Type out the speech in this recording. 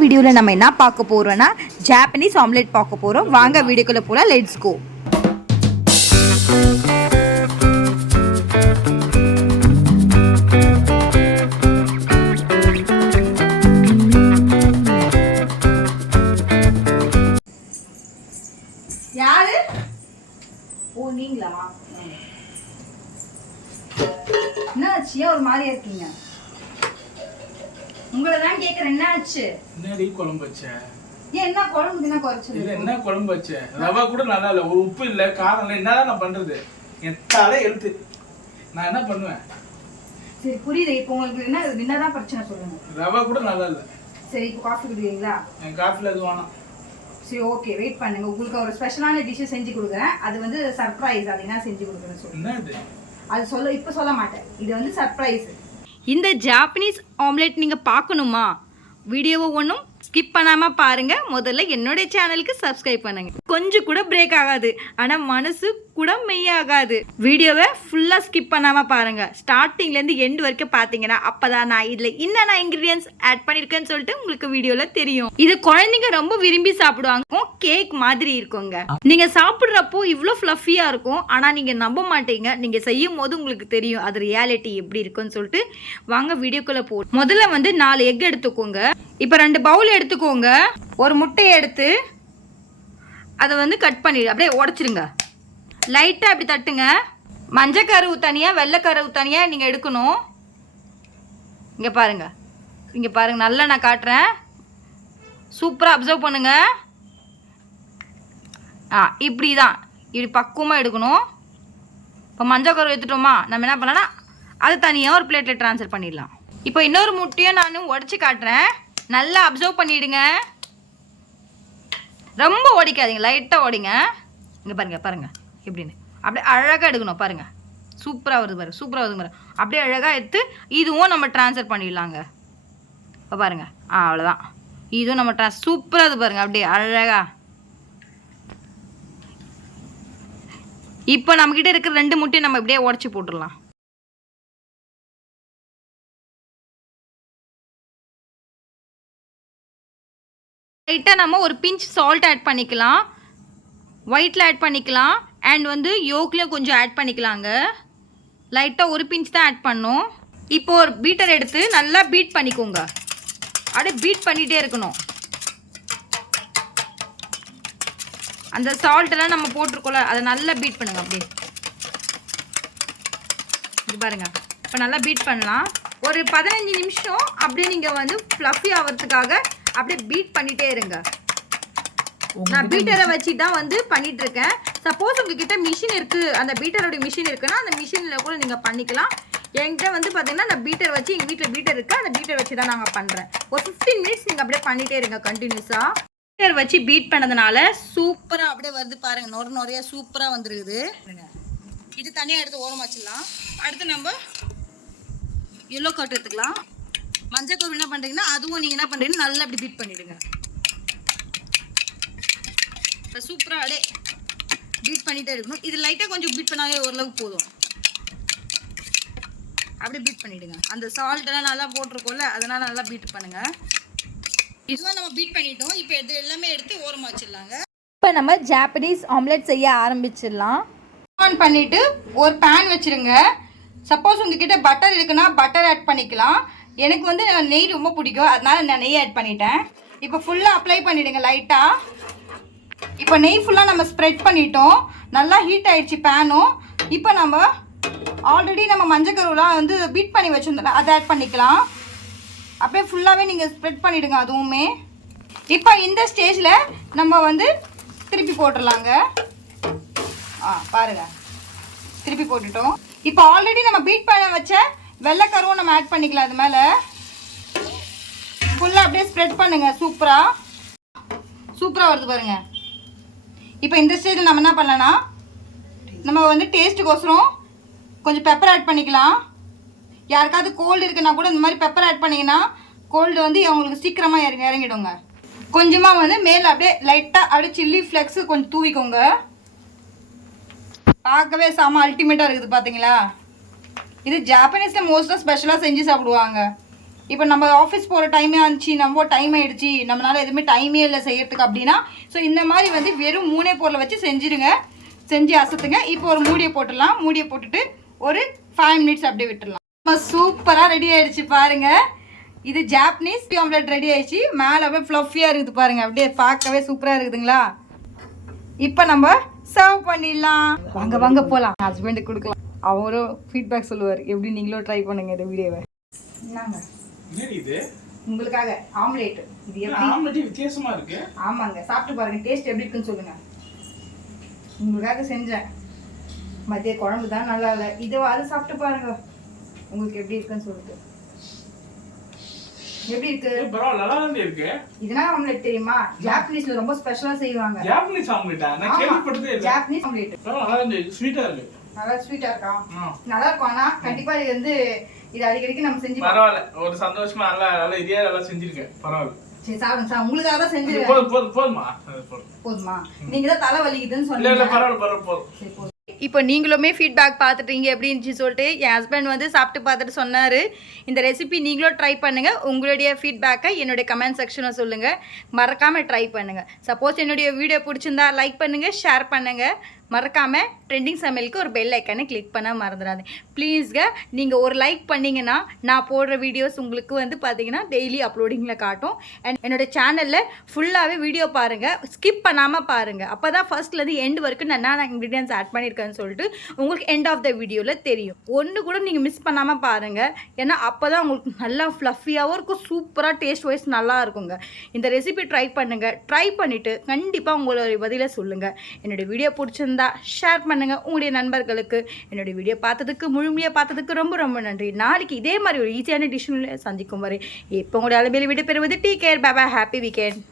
வீடியோவில் நம்ம என்ன பார்க்க போகிறோன்னா ஜாப்பனீஸ் ஆம்லெட் பார்க்க போகிறோம். வாங்க வீடியோக்குள்ளே போகலாம். Let's go. யாரு? ஓ நீங்களா? என்ன ஆச்சு? ஒரு மாதிரியா இருக்கீங்க? உங்களை தான் கேக்குறேன், என்ன ஆச்சு? என்னடி குழம்பு வச்ச? என்ன குழம்பு தினா குறைச்சது? இல்ல என்ன குழம்பு வச்ச? ரவா கூட நல்லா இல்ல, ஒரு உப்பு இல்ல, காரம் இல்ல, என்னதான் நான் பண்றது? எத்தால எழுத்து நான் என்ன பண்ணுவேன்? சரி புரியுது. இப்போ உங்களுக்கு என்னதான் பிரச்சனை சொல்லுங்க. ரவா கூட நல்லா இல்ல. சரி இப்போ காஃபி குடிக்கிறீங்களா? என் காஃபில எது வேணாம். சரி ஓகே, வெயிட் பண்ணுங்க. உங்களுக்கு ஒரு ஸ்பெஷலான டிஷ் செஞ்சு கொடுக்குறேன். அது வந்து சர்ப்ரைஸ். அது என்ன செஞ்சு கொடுக்குறேன்னு சொல்லுங்க. என்னது? அது இப்போ சொல்ல மாட்டேன். இது வந்து சர்ப்ரைஸ். இந்த ஜாப்பனீஸ் ஆம்லெட் நீங்கள் பார்க்கணுமா? வீடியோவை ஒன்றும் ஸ்கிப் பண்ணாமல் பாருங்கள். முதல்ல என்னுடைய சேனலுக்கு சப்ஸ்கிரைப் பண்ணுங்கள். கொஞ்சம் கூட பிரேக் ஆகாது, ஆனால் மனசு கூட மெய்யாகாது. வீடியோவை ஃபுல்லாக ஸ்கிப் பண்ணாமல் பாருங்கள். ஸ்டார்டிங்லேருந்து எண்ட் வரைக்கும் பார்த்தீங்கன்னா அப்போ தான் நான் இதில் என்னென்ன இன்க்ரீடியன்ஸ் ஆட் பண்ணியிருக்கேன்னு சொல்லிட்டு உங்களுக்கு வீடியோவில் தெரியும். இது குழந்தைங்க ரொம்ப விரும்பி சாப்பிடுவாங்க. கேக் மாதிரி இருக்குங்க. நீங்கள் சாப்பிட்றப்போ இவ்வளோ ஃப்ளஃபியாக இருக்கும், ஆனால் நீங்கள் நம்ப மாட்டீங்க. நீங்கள் செய்யும் போது உங்களுக்கு தெரியும் அது ரியாலிட்டி எப்படி இருக்குன்னு சொல்லிட்டு. வாங்க வீடியோக்குள்ளே போ. முதல்ல வந்து 4 எக் எடுத்துக்கோங்க. இப்போ 2 பவுல் எடுத்துக்கோங்க. ஒரு முட்டையை எடுத்து அதை வந்து கட் பண்ணி அப்படியே உடச்சிருங்க. லைட்டாக அப்படி தட்டுங்க. மஞ்சள் கருவு தனியாக, வெள்ளை கருவு தனியாக நீங்கள் எடுக்கணும். இங்கே பாருங்கள், இங்கே பாருங்கள், நல்லா நான் காட்டுறேன். சூப்பராக அப்சர்வ் பண்ணுங்க. இப்படி தான், இப்படி பக்குவமாக எடுக்கணும். இப்போ மஞ்சள் கருவு எடுத்துட்டோமா, நம்ம என்ன பண்ணலாம்னா அது தனியாக ஒரு பிளேட்டில் ட்ரான்ஸ்ஃபர் பண்ணிடலாம். இப்போ இன்னொரு முட்டையை நான் உடச்சி காட்டுறேன். நல்லா அப்சர்வ் பண்ணிவிடுங்க. ரொம்ப ஓடிக்காதீங்க, லைட்டாக ஓடிங்க. இங்கே பாருங்கள் பாருங்கள் எப்படின்னு அப்படியே அழகாக எடுக்கணும். பாருங்கள் சூப்பராக வருது பாருங்கள், சூப்பராக வருது பாருங்கள். அப்படியே அழகாக எடுத்து இதுவும் நம்ம ட்ரான்ஸ்ஃபர் பண்ணிடலாங்க. இப்போ பாருங்கள், அவ்வளோதான். இதுவும் நம்ம சூப்பராக இது பாருங்கள், அப்படியே அழகாக. இப்போ நம்மக்கிட்ட இருக்கிற 2 முட்டையை நம்ம இப்படியே உடச்சி போட்டுடலாம். லைட்டாக நம்ம ஒரு பிஞ்ச் சால்ட் ஆட் பண்ணிக்கலாம். ஒயிட்டில் ஆட் பண்ணிக்கலாம். அண்ட் வந்து யோக்லேயும் கொஞ்சம் ஆட் பண்ணிக்கலாங்க. லைட்டாக ஒரு பிஞ்ச் தான் ஆட் பண்ணோம். இப்போ ஒரு பீட்டர் எடுத்து நல்லா பீட் பண்ணிக்கோங்க. அப்படியே பீட் பண்ணிகிட்டே இருக்கணும். அந்த சால்ட்டெல்லாம் நம்ம போட்டிருக்கோம்ல, அதை நல்லா பீட் பண்ணுங்க. அப்படியே இது பாருங்க. இப்போ நல்லா பீட் பண்ணலாம். ஒரு 15 நிமிஷம் அப்படியே நீங்கள் வந்து ஃப்ளஃபி ஆகிறதுக்காக அப்படியே பீட் பண்ணிகிட்டே இருங்க. நான் பீட்டரை வச்சு தான் வந்து பண்ணிட்டு இருக்கேன். சப்போஸ் உங்ககிட்ட மிஷின் இருக்குது, அந்த பீட்டரோட மிஷின் இருக்குன்னா அந்த மிஷினில் கூட நீங்கள் பண்ணிக்கலாம். என்கிட்ட வந்து பார்த்தீங்கன்னா நான் பீட்டர் வச்சு, எங்கள் வீட்டில் பீட்டர் இருக்குது, அந்த பீட்டர் வச்சு தான் நாங்கள் பண்ணுறேன். ஒரு 15 மினிட்ஸ் நீங்கள் அப்படியே பண்ணிகிட்டே இருங்க கண்டினியூஸாக. பீட்டர் வச்சு பீட் பண்ணதுனால சூப்பராக அப்படியே வருது பாருங்கள். நொறையா சூப்பராக வந்துருக்குது. இது தனியாக எடுத்து ஓரமாக வச்சிடலாம். அடுத்து நம்ம எல்லோ கட் எடுத்துக்கலாம். மஞ்சள் கருவு என்ன பண்ணுறீங்கன்னா அதுவும் நீங்கள் என்ன பண்ணுறீங்கன்னா நல்லா அப்படி பீட் பண்ணிவிடுங்க. இப்போ சூப்பராக அப்படியே பீட் பண்ணிகிட்டே இருக்கணும். இது லைட்டாக கொஞ்சம் பீட் பண்ணாவே ஓரளவுக்கு போதும். அப்படியே பீட் பண்ணிவிடுங்க. அந்த சால்ட்டெல்லாம் நல்லா போட்டிருக்கோம்ல, அதனால் நல்லா பீட் பண்ணுங்கள். இதுவும் நம்ம பீட் பண்ணிட்டோம். இப்போ இது எல்லாமே எடுத்து ஓரமாக வச்சிடலாங்க. இப்போ நம்ம ஜாப்பனீஸ் ஆம்லெட் செய்ய ஆரம்பிச்சிடலாம். ஆன் பண்ணிவிட்டு ஒரு பேன் வச்சுருங்க. சப்போஸ் உங்ககிட்ட பட்டர் இருக்குன்னா பட்டர் ஆட் பண்ணிக்கலாம். எனக்கு வந்து நெய் ரொம்ப பிடிக்கும், அதனால நான் நெய் ஆட் பண்ணிட்டேன். இப்போ ஃபுல்லாக அப்ளை பண்ணிவிடுங்க லைட்டாக. இப்போ நெய் ஃபுல்லாக நம்ம ஸ்ப்ரெட் பண்ணிட்டோம். நல்லா ஹீட் ஆகிடுச்சு பேனும். இப்போ நம்ம ஆல்ரெடி நம்ம மஞ்சள் கருவெலாம் வந்து பீட் பண்ணி வச்சுருந்தோம், அதை ஆட் பண்ணிக்கலாம். அப்படியே ஃபுல்லாகவே நீங்கள் ஸ்ப்ரெட் பண்ணிவிடுங்க அதுவுமே. இப்போ இந்த ஸ்டேஜில் நம்ம வந்து திருப்பி போட்டுடலாங்க. பாருங்கள், திருப்பி போட்டுட்டோம். இப்போ ஆல்ரெடி நம்ம பீட் பண்ண வச்ச வெள்ளைக்கருவும் நம்ம ஆட் பண்ணிக்கலாம். அது மேலே ஃபுல்லாக அப்படியே ஸ்ப்ரெட் பண்ணுங்கள். சூப்பராக வருது பாருங்கள். இப்போ இந்த ஸ்டேஜில் நம்ம என்ன பண்ணலான்னா நம்ம வந்து டேஸ்ட்டுக்கோசரம் கொஞ்சம் பெப்பர் ஆட் பண்ணிக்கலாம். யாருக்காவது கோல்டு இருக்குன்னா கூட இந்த மாதிரி பெப்பர் ஆட் பண்ணிங்கன்னா கோல்டு வந்து அவங்களுக்கு சீக்கிரமாக இறங்கிடுங்க. கொஞ்சமாக வந்து மேலே அப்படியே லைட்டாக அப்படியே சில்லி ஃப்ளெக்ஸு கொஞ்சம் தூவிக்கோங்க. பார்க்கவே செம அல்டிமேட்டாக இருக்குது பார்த்தீங்களா. இது ஜாப்பனீஸில் மோஸ்ட்டாக ஸ்பெஷலாக செஞ்சு சாப்பிடுவாங்க. இப்போ நம்ம ஆஃபீஸ் போகிற டைமே ஆச்சு, நம்ம டைம் ஆகிடுச்சு, நம்மளால் எதுவுமே டைமே இல்லை செய்யறதுக்கு அப்படின்னா ஸோ இந்த மாதிரி வந்து வெறும் 3 பொருளை வச்சு செஞ்சுருங்க. செஞ்சு அசத்துங்க. இப்போ ஒரு மூடியை போட்டுடலாம். மூடியை போட்டுட்டு ஒரு 5 மினிட்ஸ் அப்படியே விட்டுடலாம். நம்ம சூப்பராக ரெடி ஆகிடுச்சு பாருங்கள். இது ஜாப்பனீஸ் ஆம்லெட் ரெடி ஆகிடுச்சு. மேலே அப்படியே ஃப்ளஃபியாக இருக்குது பாருங்கள். அப்படியே பார்க்கவே சூப்பராக இருக்குதுங்களா? இப்போ நம்ம சர்வ் பண்ணிடலாம். வாங்க வாங்க போகலாம். ஹஸ்பண்டுக்கு கொடுக்கலாம். அவரும் ஃபீட்பேக் சொல்லுவார். எப்படி நீங்களும் ட்ரை பண்ணுங்க இந்த வீடியோவை. என்னங்க இது உங்களுக்காக ஆம்லேட். இது எப்படி ஆம்லெட் வித்தியாசமா இருக்கு. ஆமாங்க, சாப்பிட்டு பாருங்க. டேஸ்ட் எப்படி இருக்குன்னு சொல்லுங்க. உங்களுக்காக செஞ்சேன். மதிய குழம்பு தான் நல்லா இல்லை. அது சாப்பிட்டு பாருங்க உங்களுக்கு எப்படி இருக்குன்னு சொல்லிட்டு. எப்படி இருக்கு? பரவாயில்ல, நல்லா தான் இருக்கு. இதுனா ஆம்லெட் தெரியுமா? ஜாப்பனீஸ்ல ரொம்ப ஸ்பெஷலா செய்வாங்க. ஜாப்பனீஸ் ஆம்லெட்டா? நான் கேள்விப்பட்டதே இல்ல. ஜாப்பனீஸ் ஆம்லெட் நல்லா இருக்கு. ஸ்வீட்டா இருக்கு. நல்லா ஸ்வீட்டா இருக்கா? நல்லா இருக்கும். ஆனா கண்டிப்பா இது வந்து இது அடிக்கடிக்கு நம்ம செஞ்சு பரவாயில்ல. ஒரு சந்தோஷமா நல்லா இதே நல்லா செஞ்சிருக்கேன். பரவாயில்ல. சரி சாப்பிடுங்க சார். உங்களுக்காக தான் செஞ்சிருக்கேன். போதுமா? போதுமா? நீங்க தான் தலை வலிக்குதுன்னு சொன்னீங்க. இல்ல பரவாயில்ல போதும். சரி போதும். இப்போ நீங்களுமே ஃபீட்பேக் பார்த்துட்டீங்க எப்படி இருந்துச்சு சொல்லிட்டு. என் ஹஸ்பண்ட் வந்து சாப்பிட்டு பார்த்துட்டு சொன்னார். இந்த ரெசிபி நீங்களும் ட்ரை பண்ணுங்கள். உங்களுடைய ஃபீட்பேக்கை என்னுடைய கமெண்ட் செக்ஷனில் சொல்லுங்கள். மறக்காமல் ட்ரை பண்ணுங்கள். சப்போஸ் என்னுடைய வீடியோ பிடிச்சிருந்தா லைக் பண்ணுங்கள், ஷேர் பண்ணுங்கள். மறக்காமல் ட்ரெண்டிங் சமையலுக்கு ஒரு பெல் ஐக்கானை கிளிக் பண்ண மறந்துடாதீங்க ப்ளீஸ்ங்க. நீங்கள் ஒரு லைக் பண்ணிங்கன்னா நான் போடுற வீடியோஸ் உங்களுக்கு வந்து பார்த்தீங்கன்னா டெய்லி அப்லோடிங்கில் காட்டும். அண்ட் என்னோடய சேனலில் ஃபுல்லாகவே வீடியோ பாருங்கள், ஸ்கிப் பண்ணாமல் பாருங்கள். அப்போ தான் ஃபர்ஸ்ட்லேருந்து எண்ட் வரைக்கும் நான் என்னென்ன இன்க்ரீடியன்ஸ் ஆட் பண்ணியிருக்கேன்னு சொல்லிட்டு உங்களுக்கு எண்ட் ஆஃப் த வீடியோவில் தெரியும். ஒன்று கூட நீங்கள் மிஸ் பண்ணாமல் பாருங்கள். ஏன்னா அப்போ தான் உங்களுக்கு நல்லா ஃப்ளஃபியாகவும் இருக்கும், சூப்பராக டேஸ்ட் வைஸ் நல்லா இருக்குங்க. இந்த ரெசிபி ட்ரை பண்ணுங்கள். ட்ரை பண்ணிவிட்டு கண்டிப்பாக உங்களுடைய பதிலை சொல்லுங்கள். என்னோடய வீடியோ பிடிச்சிருந்தா ஷேர் பண்ணுங்க உங்களுடைய நண்பர்களுக்கு. என்னுடைய வீடியோ பார்த்ததுக்கு முழுமையாக பார்த்ததுக்கு ரொம்ப ரொம்ப நன்றி. நாளைக்கு இதே மாதிரி ஒரு ஈஸியான டிஷ்ஷில் சந்திக்கும் வரை இப்போ உங்களுடைய அளவில் விடைபெறுவது take care. Bye bye. Happy weekend.